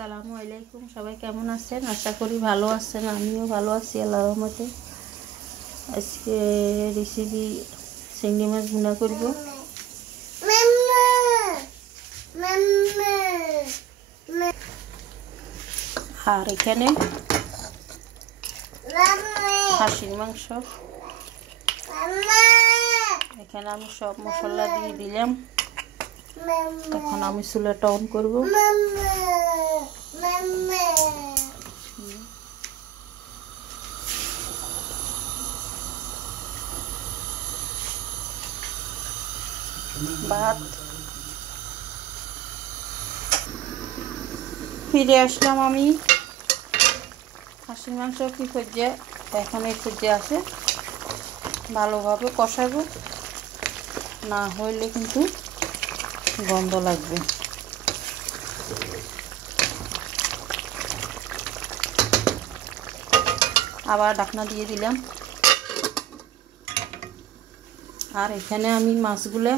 আসসালামু আলাইকুম। সবাই কেমন আছেন? আশা করি ভালো আছেন। আমিও ভালো আছি আল্লাহর রহমতে। আজকে রেসিপি চিংড়ি মাছ ভুনা করব। আর এখানে খাসির মাংস, এখানে আমি সব মশলা দিয়ে দিলাম। এখন আমি চুলাটা অন করব। ভাত ফিরে আসলাম আমি। খাসির মাংস কি পর্যায়ে, এখন এই পর্যায়ে আছে। ভালোভাবে কষাবো, না হইলে কিন্তু গন্ধ লাগবে। আবার ঢাকনা দিয়ে দিলাম। আর এখানে আমি মাছগুলো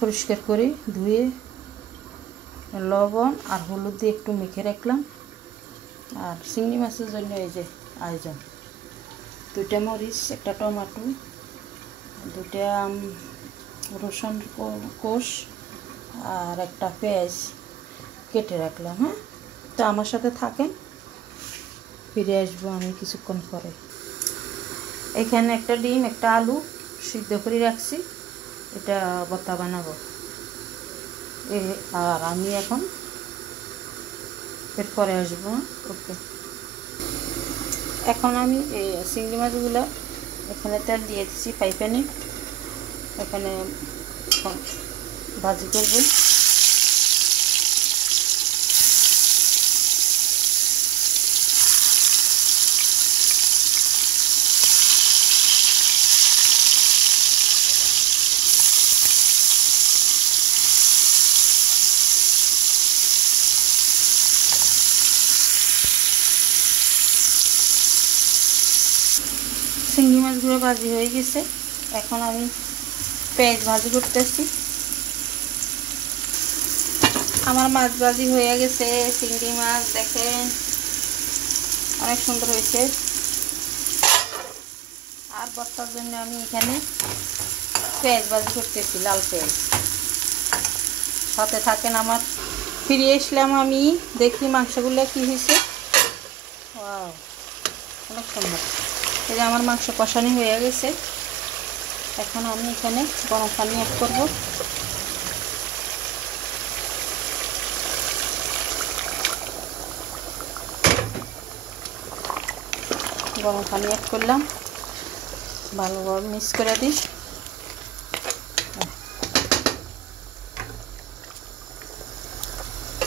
পরিষ্কার করে ধুয়ে লবণ আর হলুদ দিয়ে একটু মেখে রাখলাম। আর চিংড়ি মাছের জন্য এই যে আয়োজন: 2টা মরিচ, 1টা টমেটো, 2টা রসুন কোষ আর 1টা পেঁয়াজ কেটে রাখলাম। হ্যাঁ, তো আমার সাথে থাকেন, ফিরে আসবো আমি কিছুক্ষণ পরে। এখানে 1টা ডিম, 1টা আলু সিদ্ধ করে রাখছি, এটা ভর্তা বানাবো। আর আমি এখন এরপরে আসবো। ওকে, এখন আমি এই চিংড়ি মাছগুলো এখানে তেল দিয়ে দিচ্ছি ফ্রাই প্যানে। এখানে ভাজি করব। চিংড়ি মাছগুলো ভাজি হয়ে গেছে। এখন আমি পেঁয়াজ ভাজি করতেছি। আমার মাছ ভাজি হয়ে গেছে। চিংড়ি মাছ দেখেন অনেক সুন্দর হয়েছে। আর ভর্তার জন্য আমি এখানে পেঁয়াজ ভাজি করতেছি, লাল পেঁয়াজ। সাথে থাকেন আমার। ফিরে আসলাম আমি, দেখি মাংসগুলো কি হয়েছে। ওয়াও, অনেক সুন্দর। এই যে আমার মাংস কষানি হয়ে গেছে। এখন আমি এখানে গরম পানি অ্যাড করব। গরম পানি অ্যাড করলাম, ভালোভাবে মিক্স করে দিই।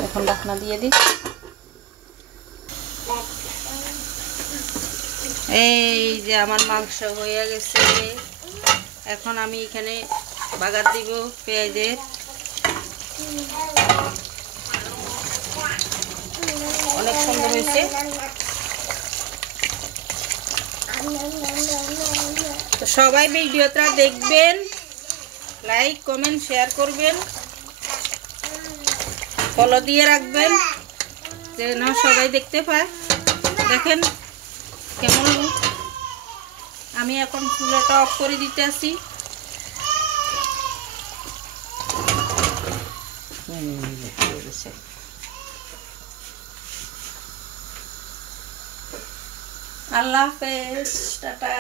এখন ঢাকনা দিয়ে দিই। এই যে আমার মাংস হয়ে গেছে। এখন আমি এখানে বাগার দিব পেঁয়াজের। অনেক সুন্দর হয়েছে। তো সবাই ভিডিওটা দেখবেন, লাইক কমেন্ট শেয়ার করবেন, ফলো দিয়ে রাখবেন যেন সবাই দেখতে পায়। দেখেন কেমন। আমি এখন চুলাটা অফ করে দিতে আসি। আল্লাহ হাফেজ, টাটা।